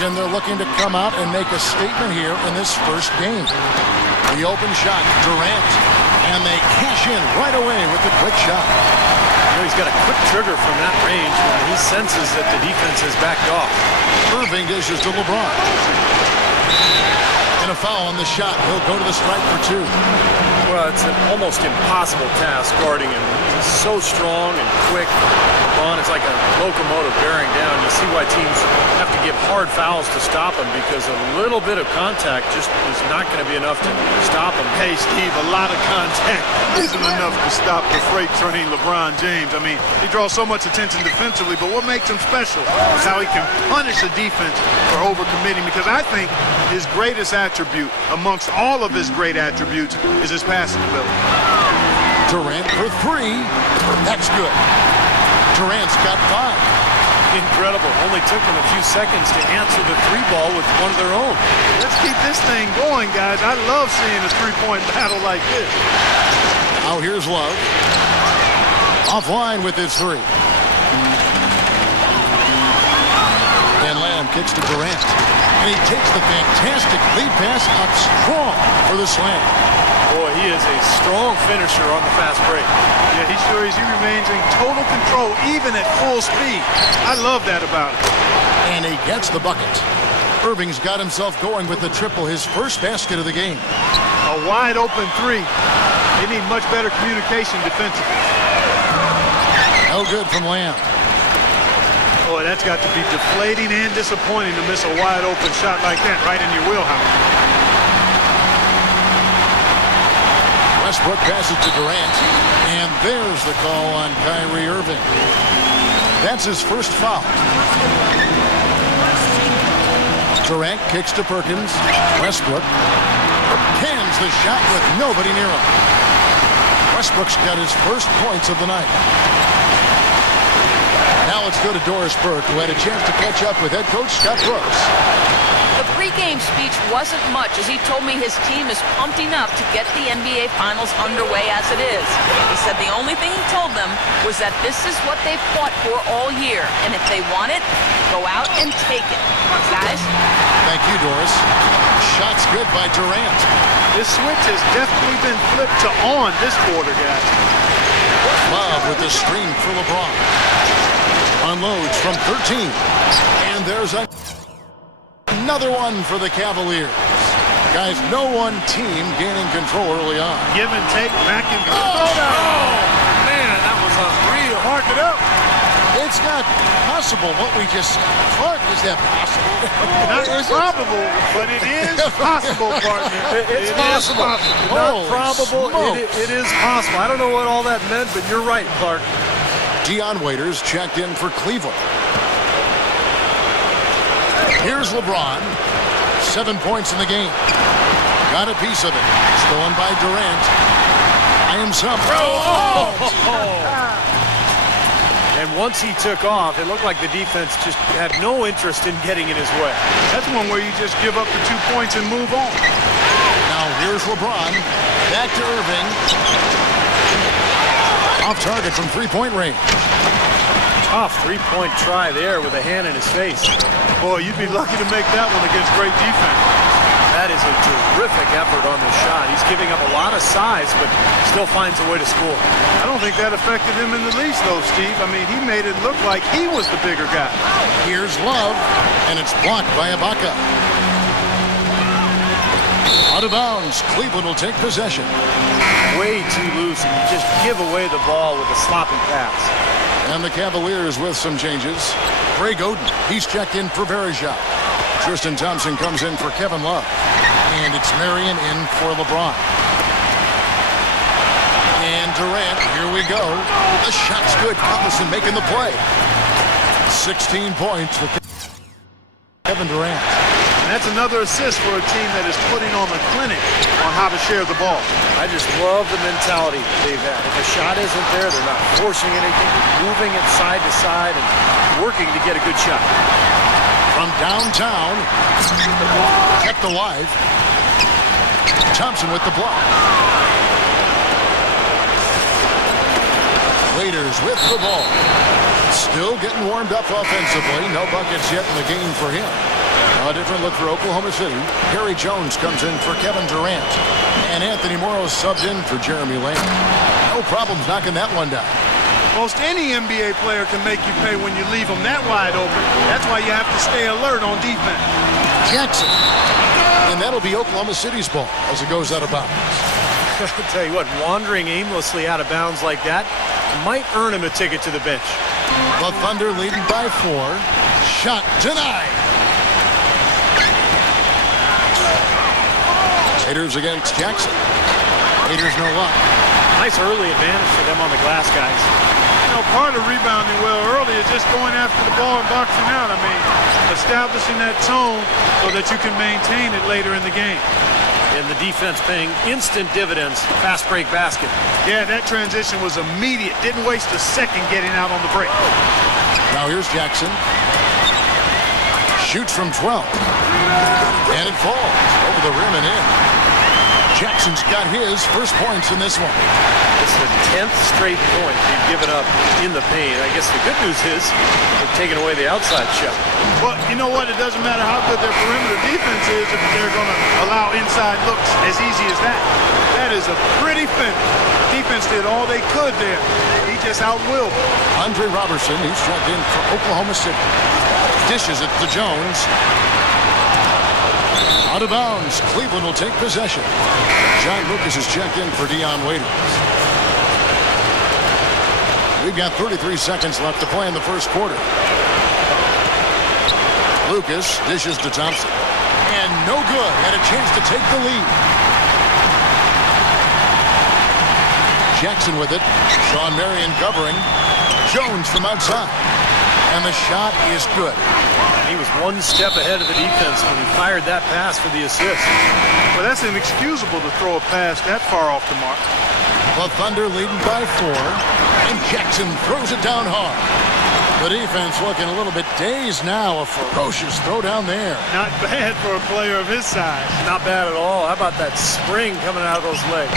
imagine they're looking to come out and make a statement here in this first game. The open shot, Durant, and they cash in right away with the quick shot. He's got a quick trigger from that range when he senses that the defense has backed off. Irving dishes to LeBron. And a foul on the shot. He'll go to the strike for two. Well, it's an almost impossible task guarding him. He's so strong and quick. LeBron is like a locomotive bearing down. You see why teams have to give hard fouls to stop him, because a little bit of contact just is not going to be enough to stop him. Hey, Steve, a lot of contact isn't enough to stop the freight train LeBron James. I mean, he draws so much attention defensively, but what makes him special is how he can punish a defense for overcommitting, because I think his greatest attribute amongst all of his great attributes is his passing ability. Durant for three. That's good. Durant's got 5. Incredible. Only took them a few seconds to answer the three ball with one of their own. Let's keep this thing going, guys. I love seeing a three-point battle like this. Now here's Love. Offline with his three. And Lamb kicks to Durant. And he takes the fantastic lead pass up strong for the slam. Boy, he is a strong finisher on the fast break. Yeah, he sure is. He remains in total control, even at full speed. I love that about him. And he gets the bucket. Irving's got himself going with the triple, his first basket of the game. A wide open three. They need much better communication defensively. No good from Lamb. Boy, that's got to be deflating and disappointing to miss a wide open shot like that right in your wheelhouse. Westbrook passes to Durant, and there's the call on Kyrie Irving. That's his first foul. Durant kicks to Perkins. Westbrook cans the shot with nobody near him. Westbrook's got his first points of the night. Now let's go to Doris Burke, who had a chance to catch up with head coach Scott Brooks. The pregame speech wasn't much, as he told me his team is pumped enough to get the NBA Finals underway as it is. He said the only thing he told them was that this is what they've fought for all year, and if they want it, go out and take it. Guys? Thank you, Doris. Shot's good by Durant. This switch has definitely been flipped to on this quarter, guys. Love with the screen for LeBron. Unloads from 13. And there's another one for the Cavaliers. Guys, no one team gaining control early on. Give and take, back and forth. Oh, man, that was unreal. Mark it up. It's not possible what we just said. Clark, is that possible? Not probable, but it is possible, partner. It's possible. Not probable. It is possible. I don't know what all that meant, but you're right, Clark. Dion Waiters checked in for Cleveland. Here's LeBron. 7 points in the game. Got a piece of it. Stolen by Durant. I am some. And once he took off, it looked like the defense just had no interest in getting in his way. That's one where you just give up the 2 points and move on. Now here's LeBron. Back to Irving. Off target from three-point range. Tough three-point try there with a hand in his face. Boy, you'd be lucky to make that one against great defense. That is a terrific effort on the shot. He's giving up a lot of size, but still finds a way to score. I don't think that affected him in the least, though, Steve. I mean, he made it look like he was the bigger guy. Here's Love, and it's blocked by Ibaka. Out of bounds, Cleveland will take possession. Way too loose, and you just give away the ball with a sloppy pass. And the Cavaliers with some changes. Greg Oden, he's checked in for Verjao. Tristan Thompson comes in for Kevin Love. And it's Marion in for LeBron. And Durant, here we go. The shot's good. Collison making the play. 16 points for Kevin Durant. And that's another assist for a team that is putting on the clinic on how to share the ball. I just love the mentality they've had. If a shot isn't there, they're not forcing anything, moving it side to side and working to get a good shot. From downtown, kept alive. Thompson with the block. Waiters with the ball. Still getting warmed up offensively. No buckets yet in the game for him. A different look for Oklahoma City. Harry Jones comes in for Kevin Durant. And Anthony Morrow subbed in for Jeremy Lane. No problems knocking that one down. Most any NBA player can make you pay when you leave them that wide open. That's why you have to stay alert on defense. Jackson. And that'll be Oklahoma City's ball as it goes out of bounds. I'll tell you what, wandering aimlessly out of bounds like that might earn him a ticket to the bench. The Thunder leading by 4. Shot denied. Raiders against Jackson. Raiders no luck. Nice early advantage for them on the glass, guys. You know, part of rebounding well early is just going after the ball and boxing out. I mean, establishing that tone so that you can maintain it later in the game. And the defense paying instant dividends. Fast break basket. Yeah, that transition was immediate. Didn't waste a second getting out on the break. Now here's Jackson. Shoots from 12. And it falls over the rim and in. Jackson's got his first points in this one. It's the 10th straight point they've given up in the paint. I guess the good news is they've taken away the outside shot. Well, you know what? It doesn't matter how good their perimeter defense is if they're going to allow inside looks as easy as that. That is a pretty finish. Defense did all they could there. He just outwilled them. Andre Robertson, he's checked in for Oklahoma City. Dishes it to Jones. Out of bounds. Cleveland will take possession. John Lucas is checked in for Dion Waiters. We've got 33 seconds left to play in the first quarter. Lucas dishes to Thompson. And no good. Had a chance to take the lead. Jackson with it. Sean Marion covering. Jones from outside. And the shot is good. He was one step ahead of the defense when he fired that pass for the assist. Well, that's inexcusable to throw a pass that far off the mark. The Thunder leading by 4. And Jackson throws it down hard. The defense looking a little bit dazed now. A ferocious throw down there. Not bad for a player of his size. Not bad at all. How about that spring coming out of those legs?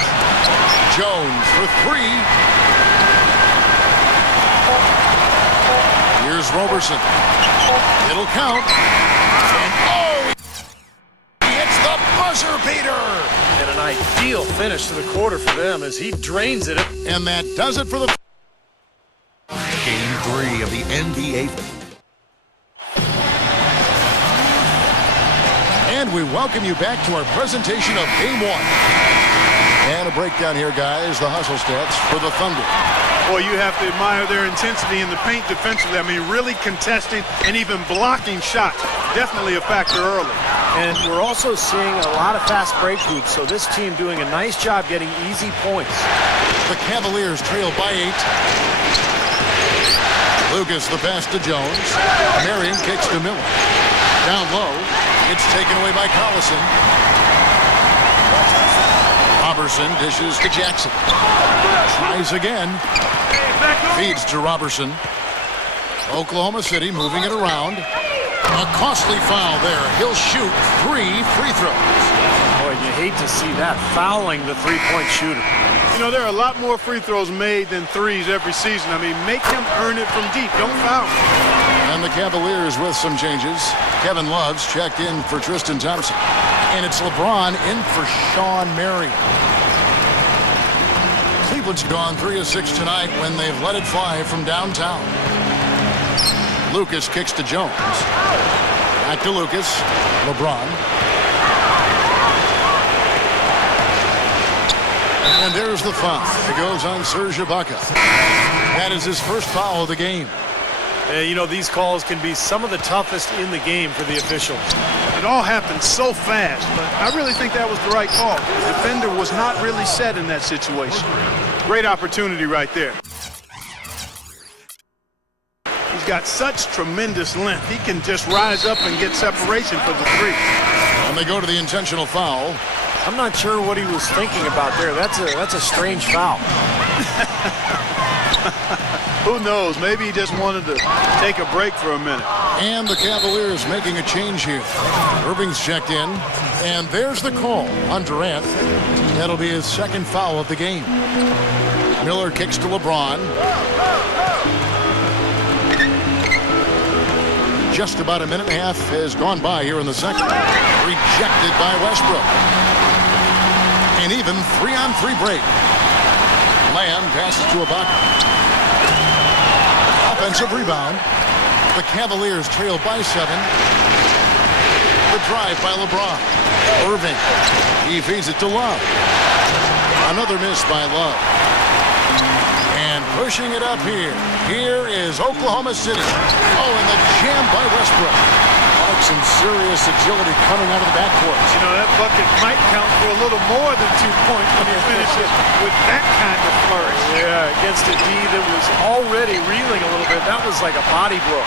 Jones for 3. Here's Roberson. It'll count. And oh, he hits the buzzer beater. And an ideal finish to the quarter for them as he drains it. And that does it for the Game 3 of the NBA. And we welcome you back to our presentation of Game 1. And a breakdown here, guys. The hustle stats for the Thunder. Boy, you have to admire their intensity in the paint defensively. I mean, really contesting and even blocking shots. Definitely a factor early. And we're also seeing a lot of fast break hoops, so this team doing a nice job getting easy points. The Cavaliers trail by 8. Lucas the pass to Jones. Marion kicks to Miller. Down low. It's taken away by Collison. Robertson dishes to Jackson. Tries again. Feeds to Robertson. Oklahoma City moving it around. A costly foul there. He'll shoot 3 free throws. Boy, you hate to see that, fouling the three-point shooter. You know, there are a lot more free throws made than threes every season. I mean, make him earn it from deep. Don't foul. And the Cavaliers with some changes. Kevin Love's checked in for Tristan Thompson. And it's LeBron in for Sean Marion. Cleveland's gone 3 of 6 tonight when they've let it fly from downtown. Lucas kicks to Jones. Back to Lucas. LeBron. And there's the foul. It goes on Serge Ibaka. That is his first foul of the game. You know, these calls can be some of the toughest in the game for the officials. It all happened so fast, but I really think that was the right call. The defender was not really set in that situation. Great opportunity right there. He's got such tremendous length. He can just rise up and get separation for the three. And they go to the intentional foul. I'm not sure what he was thinking about there. That's a strange foul. Who knows? Maybe he just wanted to take a break for a minute. And the Cavaliers making a change here. Irving's checked in. And there's the call on Durant. That'll be his second foul of the game. Miller kicks to LeBron. Just about a minute and a half has gone by here in the second. Rejected by Westbrook. An even 3-on-3 break. Lamb passes to Ibaka. Offensive rebound. The Cavaliers trail by 7. The drive by LeBron. Irving. He feeds it to Love. Another miss by Love. And pushing it up here. Here is Oklahoma City. Oh, and the jam by Westbrook. Some serious agility coming out of the backcourt. You know, that bucket might count for a little more than 2 points when he finishes with that kind of flourish. Yeah, against a D that was already reeling a little bit. That was like a body blow.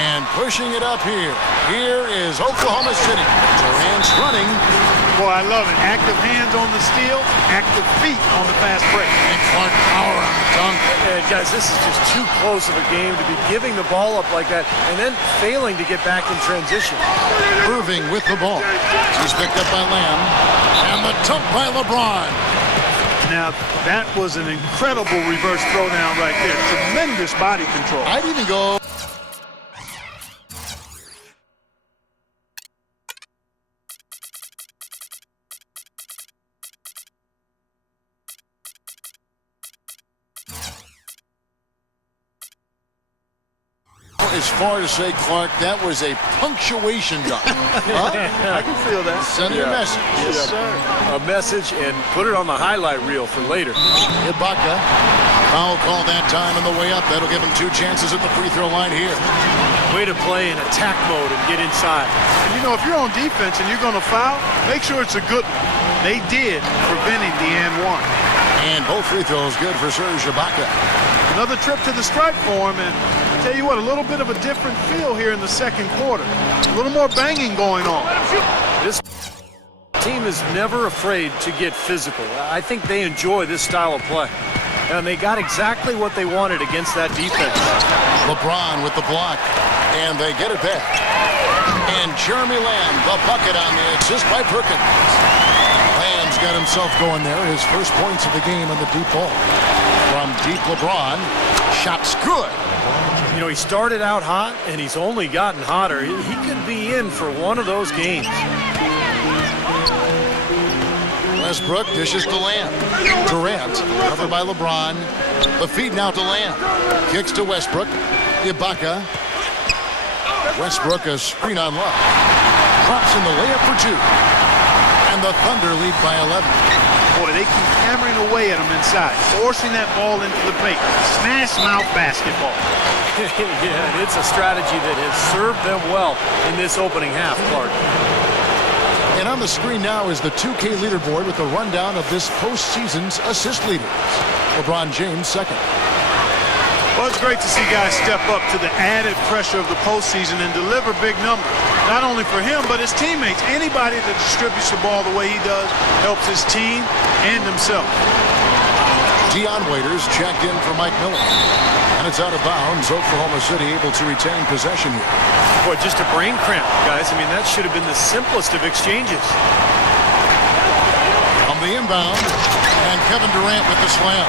And pushing it up here. Here is Oklahoma City. Durant's running. Boy, I love it. Active hands on the steal, active feet on the fast break. And Clark power on the dunk. And guys, this is just too close of a game to be giving the ball up like that and then failing to get back in transition. Irving with the ball. He's picked up by Lamb. And the dunk by LeBron. Now, that was an incredible reverse throwdown right there. Tremendous body control. I'd even go... as far as say, Clark, that was a punctuation dunk. Huh? I can feel that. Send you a message. Yes, sir. A message and put it on the highlight reel for later. Ibaka. Foul call that time on the way up. That'll give him 2 chances at the free throw line here. Way to play in attack mode and get inside. And you know, if you're on defense and you're going to foul, make sure it's a good one. They did, preventing the and one. And both free throws good for Serge Ibaka. Another trip to the stripe for him, and I tell you what, a little bit of a different feel here in the second quarter. A little more banging going on. This team is never afraid to get physical. I think they enjoy this style of play. And they got exactly what they wanted against that defense. LeBron with the block. And they get it back. And Jeremy Lamb, the bucket on the assist by Perkins. Lamb's got himself going there. His first points of the game on the deep ball. From deep, LeBron. Shot's good. You know, he started out hot, and he's only gotten hotter. He could be in for one of those games. Westbrook dishes to Lamb. Durant, covered by LeBron. The feed now to Lamb. Kicks to Westbrook. Ibaka. Westbrook a screen on Love. Drops in the layup for 2. And the Thunder lead by 11. Boy, they keep hammering away at him inside, forcing that ball into the paint. Smash mouth basketball. Yeah, and it's a strategy that has served them well in this opening half, Clark. And on the screen now is the 2K leaderboard with a rundown of this postseason's assist leaders. LeBron James second. Well, it's great to see guys step up to the added pressure of the postseason and deliver big numbers. Not only for him, but his teammates. Anybody that distributes the ball the way he does helps his team and himself. Dion Waiters checked in for Mike Miller. And it's out of bounds. Oklahoma City able to retain possession here. Boy, just a brain cramp, guys. I mean, that should have been the simplest of exchanges. On the inbound, and Kevin Durant with the slam.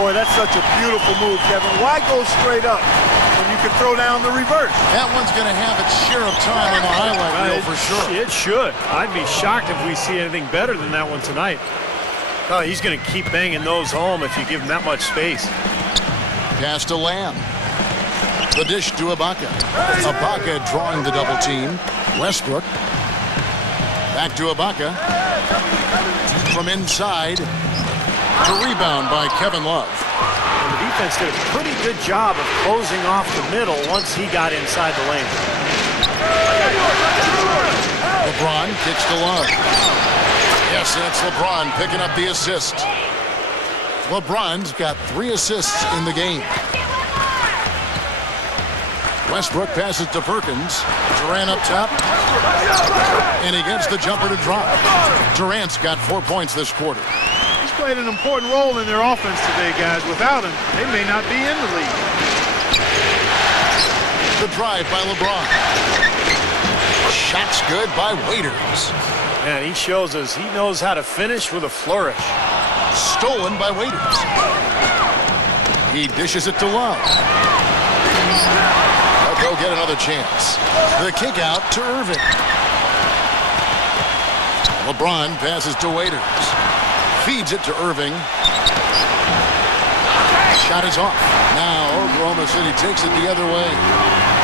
Boy, that's such a beautiful move, Kevin. Why go straight up when you can throw down the reverse? That one's going to have its share of time on the highlight reel for sure. It should. I'd be shocked if we see anything better than that one tonight. Oh, he's going to keep banging those home if you give him that much space. Pass to Lamb. The dish to Ibaka. Ibaka drawing the double team. Westbrook. Back to Ibaka. From inside. The rebound by Kevin Love. And the defense did a pretty good job of closing off the middle once he got inside the lane. LeBron kicks to Love. Yes, that's LeBron picking up the assist. LeBron's got 3 assists in the game. Westbrook passes to Perkins. Durant up top. And he gets the jumper to drop. Durant's got 4 points this quarter. He's played an important role in their offense today, guys. Without him, they may not be in the league. The drive by LeBron. Shot's good by Waiters. Man, he shows us he knows how to finish with a flourish. Stolen by Waiters. He dishes it to Love. They'll go get another another chance. The kick out to Irving. LeBron passes to Waiters. Feeds it to Irving. Shot is off. Now Oklahoma City takes it the other way.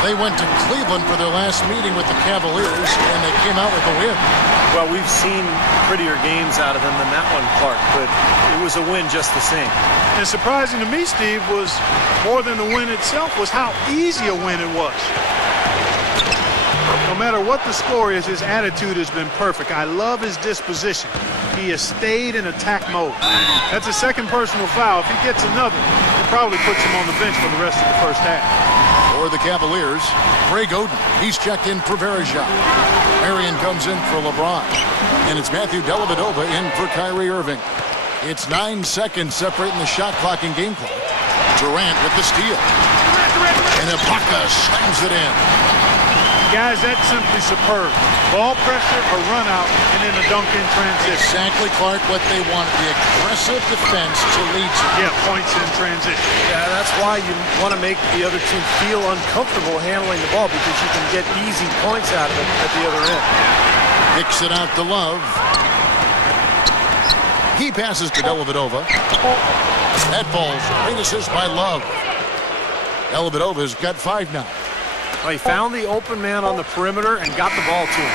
They went to Cleveland for their last meeting with the Cavaliers, and they came out with a win. Well, we've seen prettier games out of them than that one, Clark, but it was a win just the same. And surprising to me, Steve, was more than the win itself, was how easy a win it was. No matter what the score is, his attitude has been perfect. I love his disposition. He has stayed in attack mode. That's a second personal foul. If he gets another, it probably puts him on the bench for the rest of the first half. For the Cavaliers, Greg Oden. He's checked in for Verejao. Marion comes in for LeBron. And it's Matthew Dellavedova in for Kyrie Irving. It's 9 seconds separating the shot clock and game clock. Durant with the steal. And Ibaka slams it in. Guys, that's simply superb. Ball pressure, a run out, and then a dunk in transition. Exactly, Clark, what they want. The aggressive defense to lead to. Yeah, points in transition. Yeah, that's why you want to make the other team feel uncomfortable handling the ball, because you can get easy points out of it at the other end. Kicks it out to Love. He passes to Dellavedova. That falls. Great assist by Love. Dellavedova's got 5 now. Well, he found the open man on the perimeter and got the ball to him.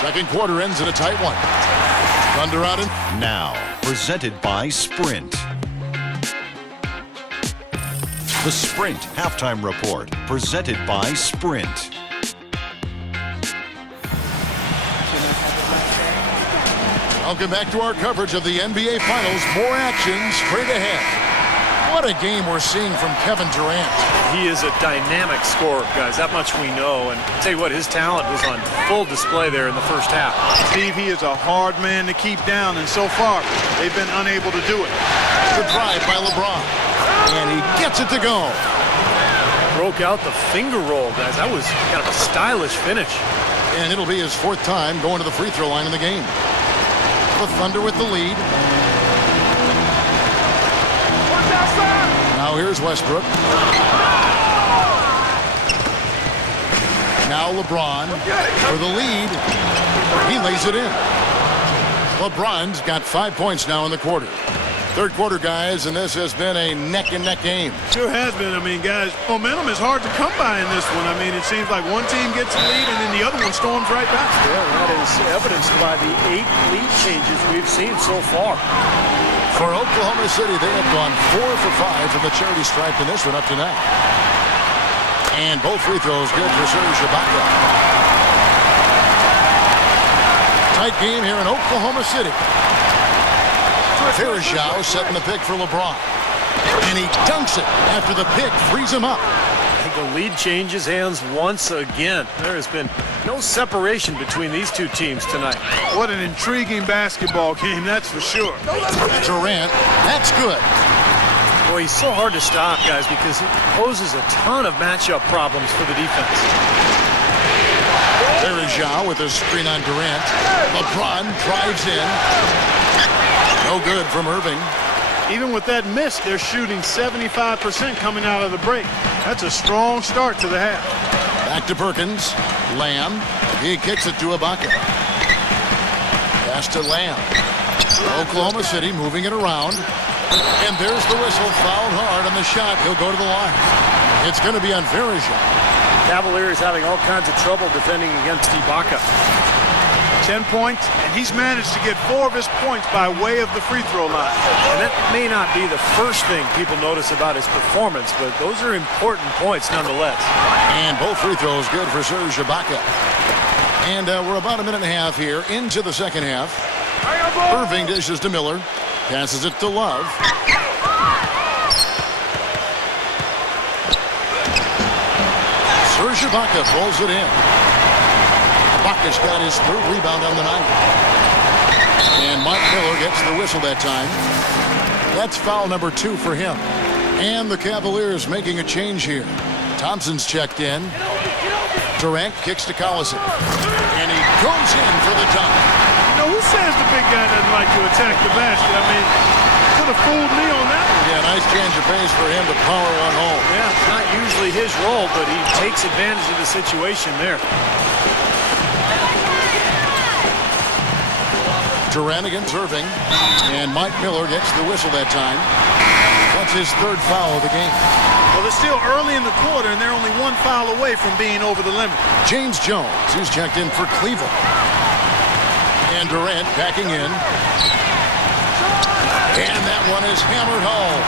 Second quarter ends in a tight one. Thunder out in. Now, presented by Sprint. The Sprint Halftime Report, presented by Sprint. Welcome back to our coverage of the NBA Finals. More action straight ahead. What a game we're seeing from Kevin Durant. He is a dynamic scorer, guys. That much we know. And I'll tell you what, his talent was on full display there in the first half. Steve, he is a hard man to keep down, and so far, they've been unable to do it. The drive by LeBron. And he gets it to go. Broke out the finger roll, guys. That was kind of a stylish finish. And it'll be his 4th time going to the free throw line in the game. The Thunder with the lead. Now here's Westbrook. Now LeBron for the lead. He lays it in. LeBron's got 5 points now in the quarter. Third quarter, guys, and this has been a neck-and-neck game. Sure has been. I mean, guys, momentum is hard to come by in this one. I mean, it seems like one team gets the lead and then the other one storms right back. Yeah, that is evidenced by the 8 lead changes we've seen so far. For Oklahoma City, they have gone 4 for 5 from the charity stripe in this one up to now. And both free throws good for Serge Ibaka. Tight game here in Oklahoma City. Verejao setting the pick for LeBron. And he dunks it after the pick frees him up. I think the lead changes hands once again. There has been no separation between these two teams tonight. What an intriguing basketball game, that's for sure. Durant, that's good. Boy, he's so hard to stop, guys, because he poses a ton of matchup problems for the defense. Verejao with a screen on Durant. LeBron drives in. No good from Irving. Even with that miss, they're shooting 75% coming out of the break. That's a strong start to the half. Back to Perkins. Lamb. He kicks it to Ibaka. Pass to Lamb. Oklahoma City moving it around. And there's the whistle. Fouled hard on the shot. He'll go to the line. It's going to be on Verejao. Cavaliers having all kinds of trouble defending against Ibaka. 10 points, and he's managed to get 4 of his points by way of the free throw line. And that may not be the first thing people notice about his performance, but those are important points nonetheless. And both free throws good for Serge Ibaka. And we're about a minute and a half here into the second half. Irving dishes to Miller. Passes it to Love. Serge Ibaka pulls it in. Ibaka's got his 3rd rebound on the night. And Mike Miller gets the whistle that time. That's foul number 2 for him. And the Cavaliers making a change here. Thompson's checked in. Durant kicks to Collison. And he goes in for the dunk. You know, who says the big guy doesn't like to attack the basket? I mean, could have fooled me on that one. Yeah, nice change of pace for him to power one home. Yeah, it's not really his role, but he takes advantage of the situation there. Durant against Irving, and Mike Miller gets the whistle that time. That's his third foul of the game. Well, it's still early in the quarter, and they're only one foul away from being over the limit. James Jones, who's checked in for Cleveland. And Durant backing in. And that one is hammered home.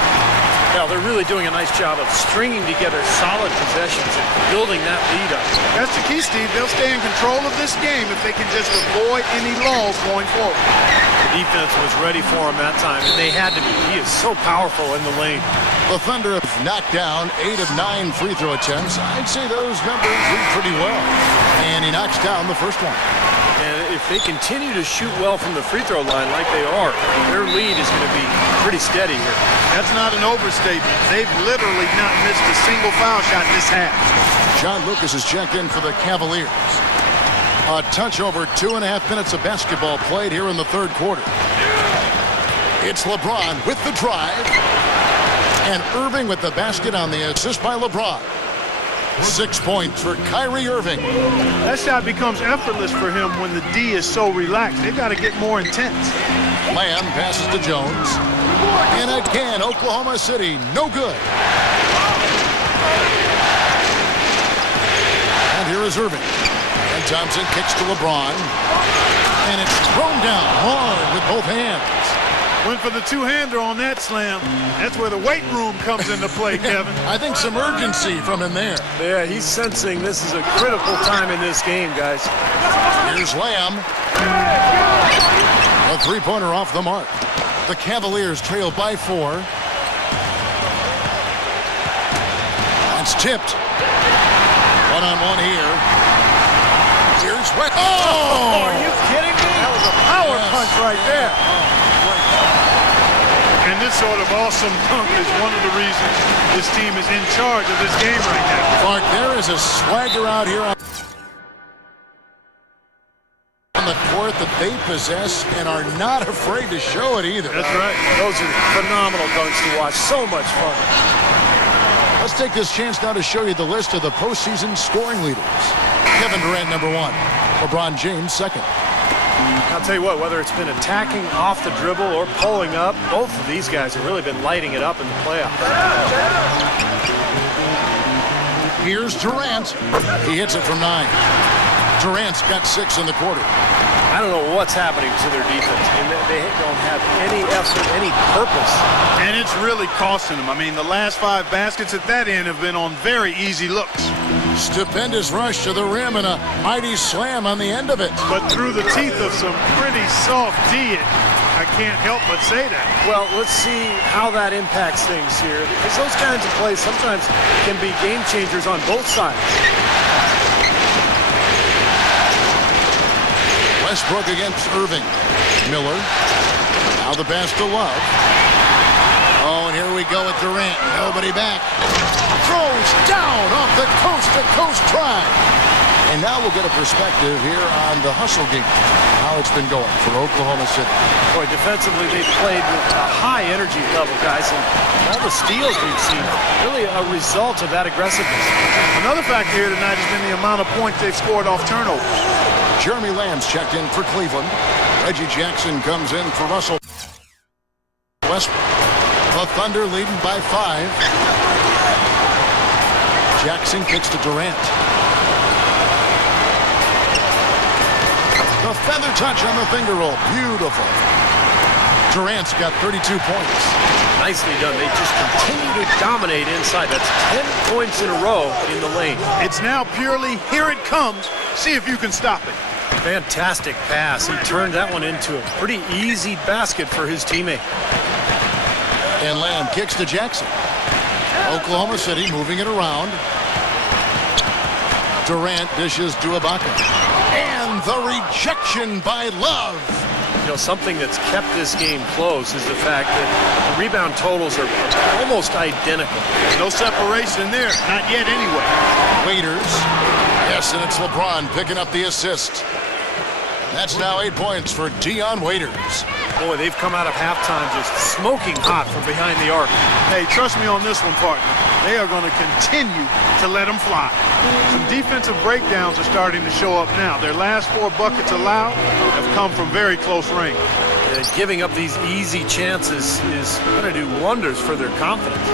Now, they're really doing a nice job of stringing together solid possessions and building that lead up. That's the key, Steve. They'll stay in control of this game if they can just avoid any lulls going forward. The defense was ready for him that time, and they had to be. He is so powerful in the lane. The Thunder have knocked down 8 of 9 free throw attempts. I'd say those numbers read pretty well. And he knocks down the first one. And if they continue to shoot well from the free throw line like they are, their lead is going to be pretty steady here. That's not an overstatement. They've literally not missed a single foul shot this half. John Lucas is checked in for the Cavaliers. A touch over 2.5 minutes of basketball played here in the third quarter. It's LeBron with the drive. And Irving with the basket on the assist by LeBron. 6 points for Kyrie Irving. That shot becomes effortless for him when the D is so relaxed. They've got to get more intense. Lamb passes to Jones. And again, Oklahoma City, no good. And here is Irving. And Thompson kicks to LeBron. And it's thrown down hard with both hands. Went for the two-hander on that slam. That's where the weight room comes into play, Kevin. I think some urgency from him there. Yeah, he's sensing this is a critical time in this game, guys. Here's Lamb. A three-pointer off the mark. The Cavaliers trail by 4. It's tipped. One-on-one here. Here's West. Oh! Are you kidding me? That was a power punch right there. And this sort of awesome dunk is one of the reasons this team is in charge of this game right now. Clark, there is a swagger out here on the court that they possess and are not afraid to show it either. That's right. Those are phenomenal dunks to watch. So much fun. Let's take this chance now to show you the list of the postseason scoring leaders. Kevin Durant, number 1. LeBron James, 2nd. I'll tell you what, whether it's been attacking off the dribble or pulling up, both of these guys have really been lighting it up in the playoffs. Here's Durant. He hits it from 9. Durant's got 6 in the quarter. I don't know what's happening to their defense. I mean, they don't have any effort, any purpose. And it's really costing them. I mean, the last 5 baskets at that end have been on very easy looks. Stupendous rush to the rim and a mighty slam on the end of it. But through the teeth of some pretty soft D, I can't help but say that. Well, let's see how that impacts things here, because those kinds of plays sometimes can be game changers on both sides. Westbrook against Irving. Miller. Now the pass to Love. Oh, and here we go with Durant. Nobody back. Throws down off the coast-to-coast try. And now we'll get a perspective here on the hustle game, how it's been going for Oklahoma City. Boy, defensively they've played with a high energy level, guys, and all the steals we've seen, really a result of that aggressiveness. Another factor here tonight has been the amount of points they've scored off turnovers. Jeremy Lamb's checked in for Cleveland. Reggie Jackson comes in for Russell Westbrook. The Thunder leading by 5. Jackson kicks to Durant. The feather touch on the finger roll. Beautiful. Durant's got 32 points. Nicely done. They just continue to dominate inside. That's 10 points in a row in the lane. It's now purely, here it comes. See if you can stop it. Fantastic pass. He turned that one into a pretty easy basket for his teammate. And Lamb kicks to Jackson. Oklahoma City moving it around. Durant dishes to Ibaka. And the rejection by Love. You know, something that's kept this game close is the fact that the rebound totals are almost identical. No separation there. Not yet anyway. Waiters. Yes, and it's LeBron picking up the assist. That's now 8 points for Dion Waiters. Boy, they've come out of halftime just smoking hot from behind the arc. Hey, trust me on this one, partner. they are going to continue to let them fly. Some defensive breakdowns are starting to show up now. Their last 4 buckets allowed have come from very close range. Giving up these easy chances is going to do wonders for their confidence.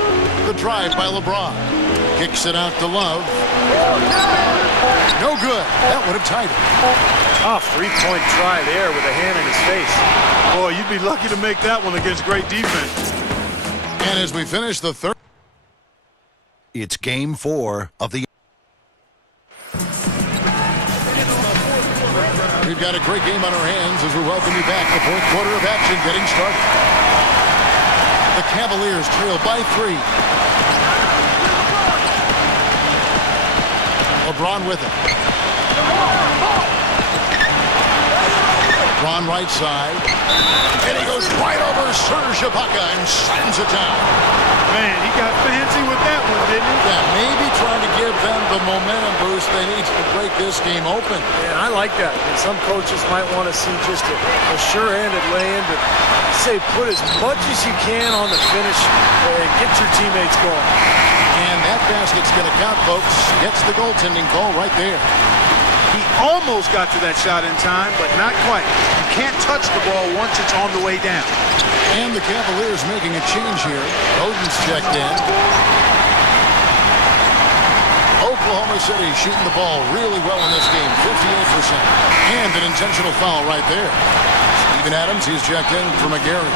The drive by LeBron. Kicks it out to Love. No good. That would have tied it. Tough three-point try there with a hand in his face. Boy, you'd be lucky to make that one against great defense. And as we finish the third, It's Game 4 of the... we've got a great game on our hands as we welcome you back. The fourth quarter of action getting started. The Cavaliers trail by 3. LeBron with it. LeBron right side. And he goes right over Serge Ibaka and slams it down. Man, he got fancy with that one, didn't he? Yeah, maybe trying to give them the momentum boost they need to break this game open. And I like that. And some coaches might want to see just a sure-handed lay-in, but say put as much as you can on the finish and get your teammates going. And that basket's going to count, folks. Gets the goaltending call right there. He almost got to that shot in time, but not quite. You can't touch the ball once it's on the way down. And the Cavaliers making a change here. Oden's checked in. Oklahoma City shooting the ball really well in this game, 58%. And an intentional foul right there. Steven Adams, he's checked in for McGarry.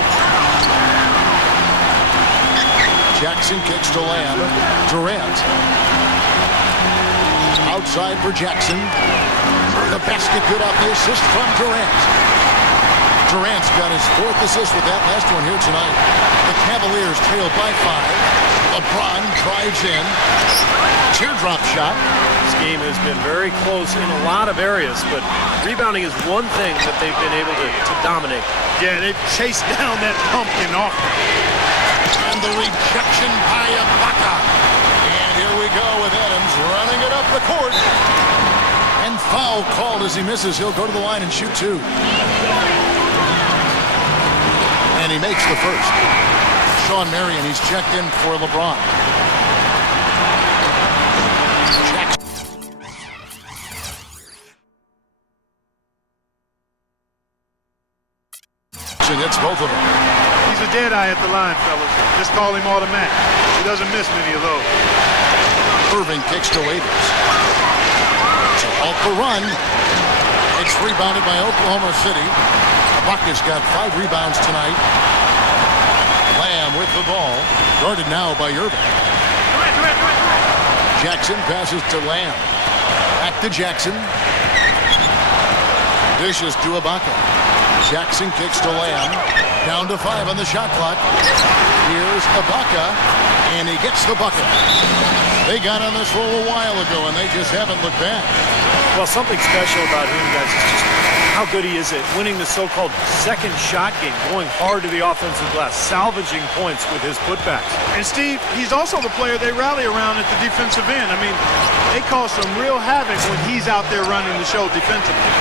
Jackson kicks to Lamb. Durant. Outside for Jackson. The basket good off the assist from Durant. Durant's got his 4th assist with that last one here tonight. The Cavaliers trail by 5. LeBron drives in. Teardrop shot. This game has been very close in a lot of areas, but rebounding is one thing that they've been able to dominate. Yeah, they've chased down that pumpkin off. And the rejection by Ibaka. And here we go with Adams running it up the court. And foul called as he misses. He'll go to the line and shoot 2. And he makes the first. Sean Marion, he's checked in for LeBron. Jackson hits both of them. He's a dead eye at the line, fellas. Just call him automatic. He doesn't miss many of those. Irving kicks to Waiters. So off the run. It's rebounded by Oklahoma City. Ibaka's got 5 rebounds tonight. Lamb with the ball. Guarded now by Irving. Jackson passes to Lamb. Back to Jackson. Dishes to Ibaka. Jackson kicks to Lamb. Down to 5 on the shot clock. Here's Ibaka, and he gets the bucket. They got on this roll a while ago, and they just haven't looked back. Well, something special about him, guys, is just how good he is at winning the so-called second shot game, going hard to the offensive glass, salvaging points with his putbacks. And Steve, he's also the player they rally around at the defensive end. I mean, they cause some real havoc when he's out there running the show defensively.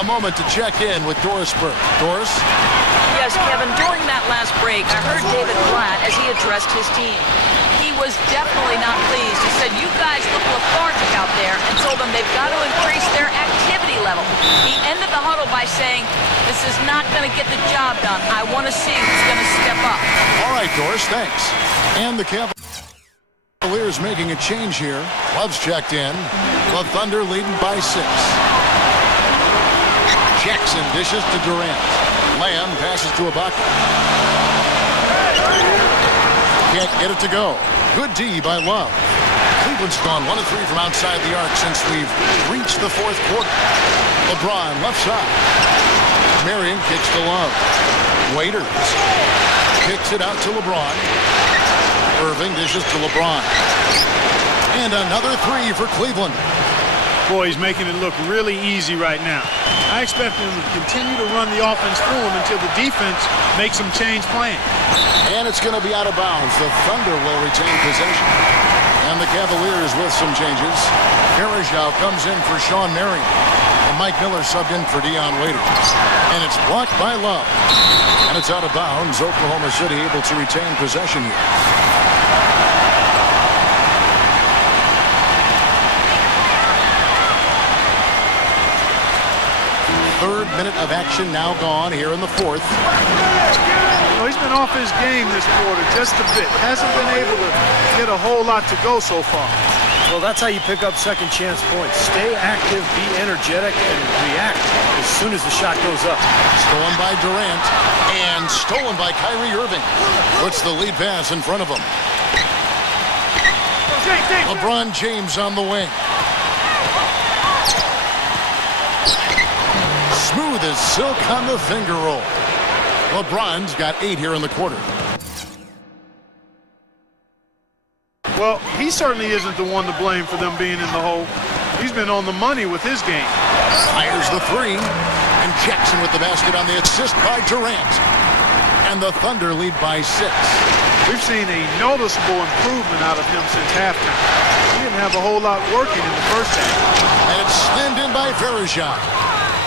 A moment to check in with Doris Burke. Doris? Yes, Kevin, during that last break, I heard David Blatt as he addressed his team. He was definitely not pleased. He said, you guys look lethargic out there, and told them they've got to increase their activity level. He ended the huddle by saying, this is not going to get the job done. I want to see who's going to step up. All right, Doris, thanks. And the Cavaliers making a change here. Love's checked in. The Thunder leading by 6. Jackson dishes to Durant. Lamb passes to Ibaka. Can't get it to go. Good D by Love. Cleveland's gone 1 of 3 from outside the arc since we've reached the 4th quarter. LeBron left side. Marion kicks to Love. Waiters kicks it out to LeBron. Irving dishes to LeBron. And another 3 for Cleveland. Boy, he's making it look really easy right now. I expect him to continue to run the offense through him until the defense makes him change plans. And it's going to be out of bounds. The Thunder will retain possession. And the Cavaliers with some changes. Farajau comes in for Sean Marion. And Mike Miller subbed in for Dion Waiters. And it's blocked by Love. And it's out of bounds. Oklahoma City able to retain possession here. minute of action now gone here in the fourth. Well, he's been off his game this quarter just a bit. Hasn't been able to get a whole lot to go so far. Well, that's how you pick up second chance points. Stay active, be energetic, and react as soon as the shot goes up. Stolen by Durant and stolen by Kyrie Irving. Puts the lead pass in front of him. LeBron James on the wing. Smooth as silk on the finger roll. LeBron's got 8 here in the quarter. Well, he certainly isn't the one to blame for them being in the hole. He's been on the money with his game. Fires the three. And Jackson with the basket on the assist by Durant. And the Thunder lead by 6. We've seen a noticeable improvement out of him since halftime. He didn't have a whole lot working in the first half. And it's slammed in by Verejao.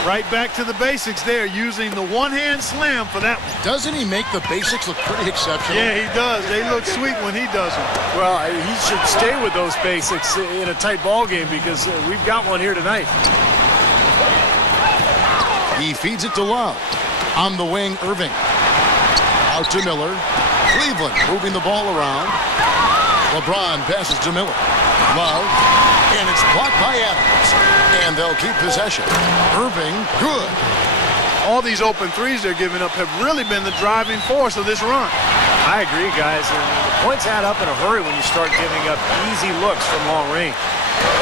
Right back to the basics there, using the one-hand slam for that one. Doesn't he make the basics look pretty exceptional? Yeah, he does. They look sweet when he does them. Well, he should stay with those basics in a tight ball game because we've got one here tonight. He feeds it to Love. On the wing, Irving. Out to Miller. Cleveland moving the ball around. LeBron passes to Miller. Love. And it's blocked by Adams. And they'll keep possession. Irving, good. All these open threes they're giving up have really been the driving force of this run. I agree, guys. And the points add up in a hurry when you start giving up easy looks from long range.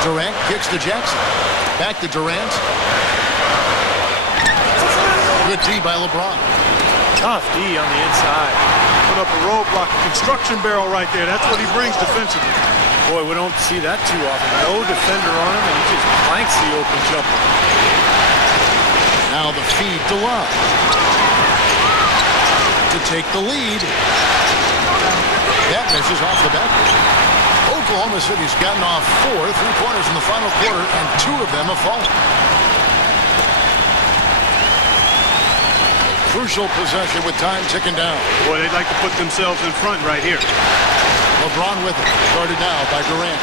Durant kicks to Jackson. Back to Durant. Good D by LeBron. Tough D on the inside. Put up a roadblock, a construction barrel right there. That's what he brings defensively. Boy, we don't see that too often. No defender on him, and he just blanks the open jumper. Now the feed to Love. To take the lead. That misses off the back. Oklahoma City's gotten off 4 3-pointers in the final quarter, and 2 of them have fallen. Crucial possession with time ticking down. Boy, they'd like to put themselves in front right here. LeBron with it. Guarded now by Durant.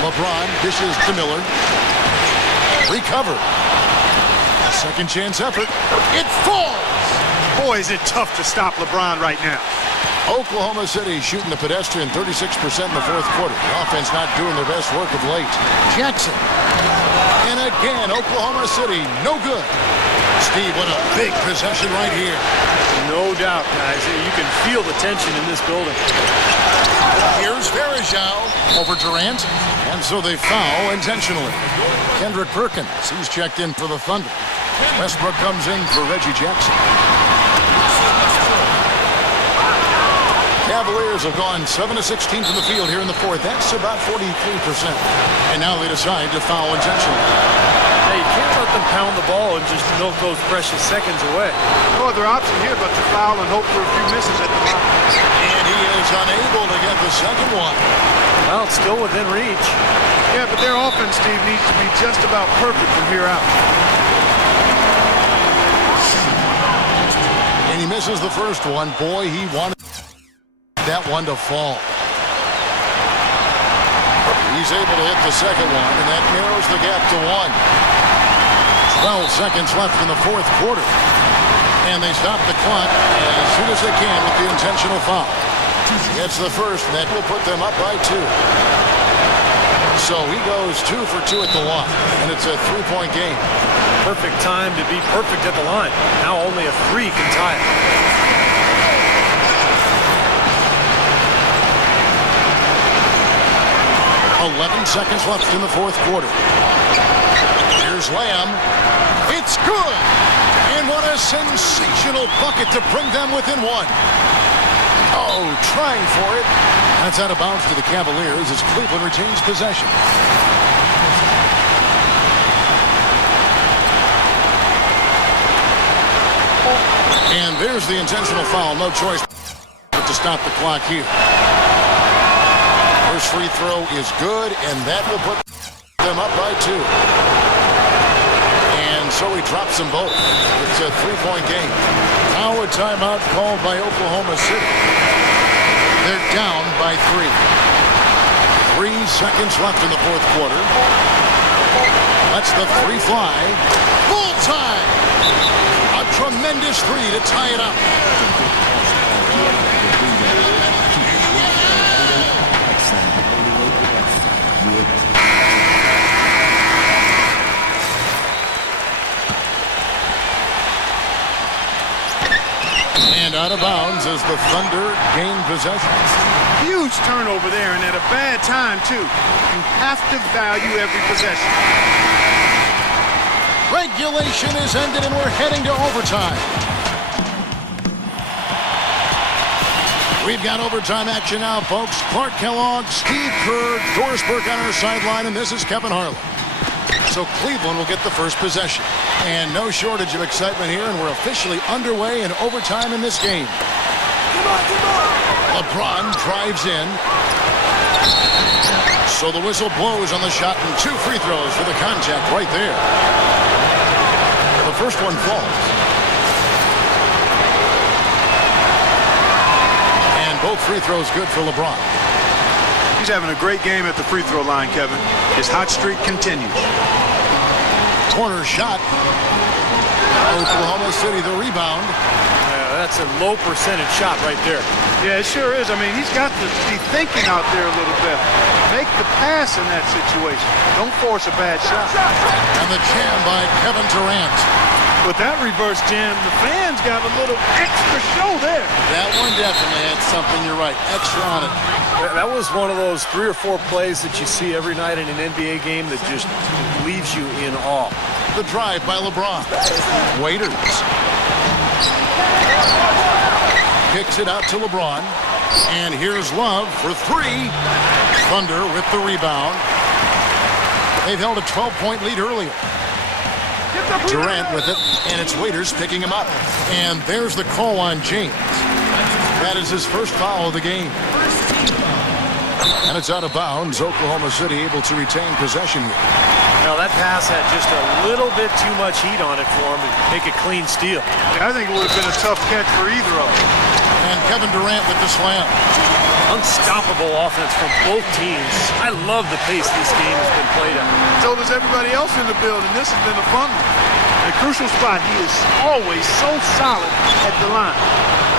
LeBron dishes to Miller. Recovered. Second chance effort. It falls! Boy, is it tough to stop LeBron right now. Oklahoma City shooting the pedestrian 36% in the fourth quarter. The offense not doing their best work of late. Jackson. And again, Oklahoma City, no good. Steve, what a big possession right here. No doubt, guys. You can feel the tension in this building. Here's Verejao over Durant. And so they foul intentionally. Kendrick Perkins, he's checked in for the Thunder. Westbrook comes in for Reggie Jackson. Cavaliers have gone 7 of 16 from the field here in the fourth. That's about 43%. And now they decide to foul intentionally. Hey, you can't let them pound the ball and just milk those precious seconds away. No other option here but to foul and hope for a few misses at the line. And he is unable to get the second one. Well, it's still within reach. Yeah, but their offense, Steve, needs to be just about perfect from here out. And he misses the first one. Boy, he wanted that one to fall. He's able to hit the second one, and that narrows the gap to 1. 12 seconds left in the fourth quarter. And they stop the clock as soon as they can with the intentional foul. Gets the first, and that will put them up by 2. So he goes 2 for 2 at the line, and it's a 3-point game. Perfect time to be perfect at the line. Now only a 3 can tie it. 11 seconds left in the fourth quarter. Here's Lamb. It's good! And what a sensational bucket to bring them within 1. Oh, trying for it. That's out of bounds to the Cavaliers as Cleveland retains possession. And there's the intentional foul. No choice but to stop the clock here. First free throw is good, and that will put them up by 2. And so he drops them both. It's a 3-point game. Now a timeout called by Oklahoma City. They're down by 3. 3 seconds left in the fourth quarter. Lets the 3 fly. Full time. A tremendous three to tie it up. And out of bounds as the Thunder gain possession. Huge turnover there, and at a bad time, too. You have to value every possession. Regulation is ended, and we're heading to overtime. We've got overtime action now, folks. Clark Kellogg, Steve Kerr, Doris Burke on our sideline, and this is Kevin Harlan. So Cleveland will get the first possession. And no shortage of excitement here, and we're officially underway in overtime in this game. LeBron drives in. So the whistle blows on the shot, and 2 free throws for the contact right there. The first one falls. And both free throws good for LeBron. He's having a great game at the free throw line, Kevin. His hot streak continues. Corner shot. Oklahoma City the rebound. That's a low percentage shot right there. Yeah, it sure is. I mean, he's got to be thinking out there a little bit. Make the pass in that situation. Don't force a bad shot. And the jam by Kevin Durant. With that reverse jam, the fans got a little extra show there. That one definitely had something, you're right, extra on it. That was one of those 3 or 4 plays that you see every night in an NBA game that just leaves you in awe. The drive by LeBron. Waiters. Kicks it out to LeBron. And here's Love for 3. Thunder with the rebound. They've held a 12-point lead earlier. Durant with it, and it's Waiters picking him up. And there's the call on James. That is his first foul of the game. And it's out of bounds. Oklahoma City able to retain possession here. Now that pass had just a little bit too much heat on it for him to make a clean steal. I think it would have been a tough catch for either of them. And Kevin Durant with the slam. Unstoppable offense from both teams. I love the pace this game has been played at. So does everybody else in the building. This has been a fun one. In a crucial spot, he is always so solid at the line.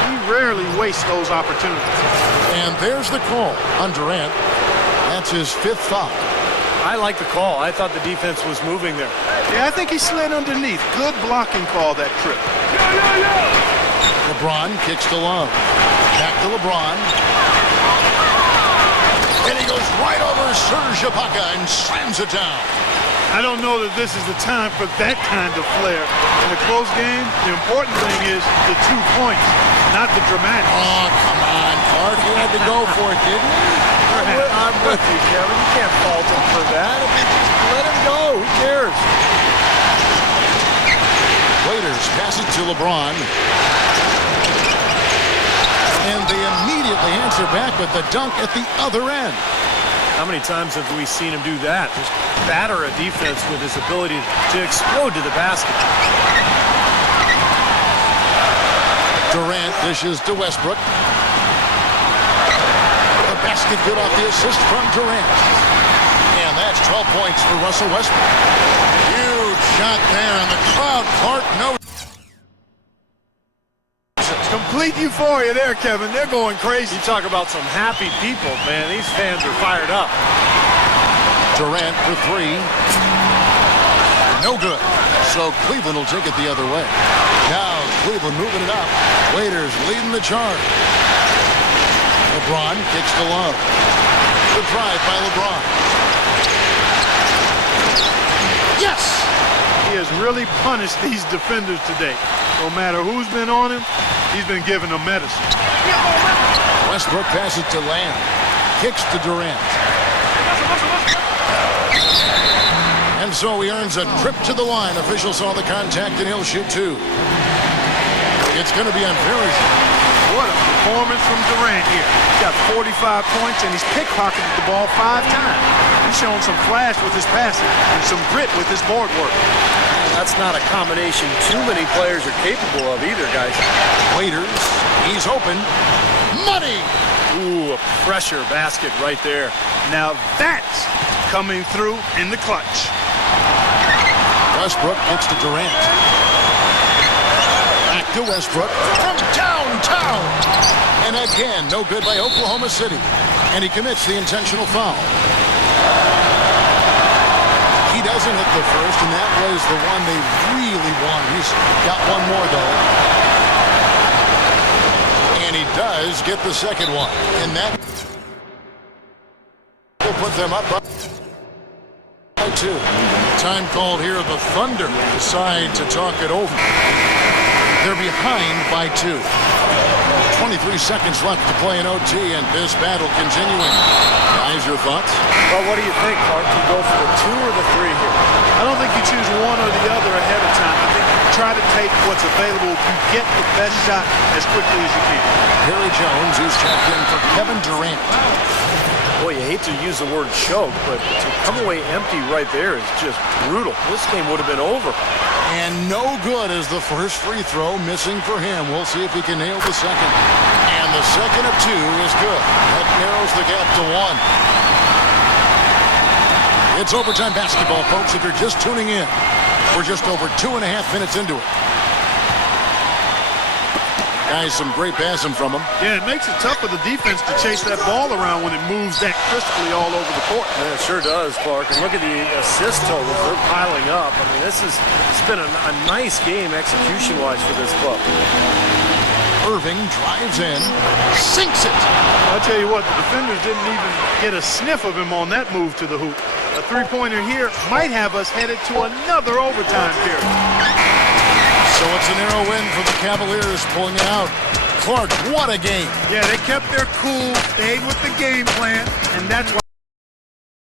He rarely wastes those opportunities. And there's the call on Durant. That's his 5th foul. I like the call. I thought the defense was moving there. Yeah, I think he slid underneath. Good blocking call that trip. LeBron kicks to Love. Back to LeBron. And he goes right over Serge Ibaka and slams it down. I don't know that this is the time for that kind of flair. In a close game, the important thing is the 2 points, not the dramatic. Oh, come on, Clark. He had to go for it, didn't he? I'm with you, Kevin. You can't fault him for that. I mean, just let him go. Who cares? Waiters pass it to LeBron. And they immediately answer back with the dunk at the other end. How many times have we seen him do that? Just batter a defense with his ability to explode to the basket. Durant dishes to Westbrook. The basket good off the assist from Durant. And that's 12 points for Russell Westbrook. Huge shot there, and the crowd, Clark, knows. Complete euphoria there, Kevin. They're going crazy. You talk about some happy people, man. These fans are fired up. Durant for 3. No good. So Cleveland will take it the other way. Now Cleveland moving it up. Waiters leading the charge. LeBron kicks to Love. The drive by LeBron. Yes! He has really punished these defenders today. No matter who's been on him, he's been giving them medicine. Westbrook passes to Lamb. Kicks to Durant. And so he earns a trip to the line. Official saw the contact, and he'll shoot 2. It's going to be on Ferris. What a performance from Durant here. He's got 45 points, and he's pickpocketed the ball 5 times. He's shown some flash with his passing and some grit with his board work. That's not a combination too many players are capable of either, guys. Waiters, he's open. Money! Ooh, a pressure basket right there. Now that's coming through in the clutch. Westbrook kicks to Durant. to Westbrook from downtown. And again, no good by Oklahoma City. And he commits the intentional foul. He doesn't hit the first, and that was the one they really wanted. He's got one more, though. And he does get the second one. And that will put them up by 2. Time called here. The Thunder decide to talk it over. They're behind by 2. 23 seconds left to play in OT, and this battle continuing. Guys, your thoughts? Well, what do you think, Clark? Do you go for the 2 or the 3 here? I don't think you choose one or the other ahead of time. I think you try to take what's available. You get the best shot as quickly as you can. Harry Jones, who's checked in for Kevin Durant. Boy, you hate to use the word choke, but to come away empty right there is just brutal. This game would have been over. And no good as the first free throw missing for him. We'll see if he can nail the second. And the second of 2 is good. That narrows the gap to 1. It's overtime basketball, folks, if you're just tuning in. We're just over 2.5 minutes into it. Guys, some great passing from him. Yeah, it makes it tough for the defense to chase that ball around when it moves that crisply all over the court. Yeah, it sure does, Clark. And look at the assist totals. They're piling up. I mean, it's been a nice game execution-wise for this club. Irving drives in, sinks it. I'll tell you what, the defenders didn't even get a sniff of him on that move to the hoop. A three-pointer here might have us headed to another overtime period. So it's a narrow win for the Cavaliers, pulling it out. Clark, what a game. Yeah, they kept their cool, stayed with the game plan, and that's why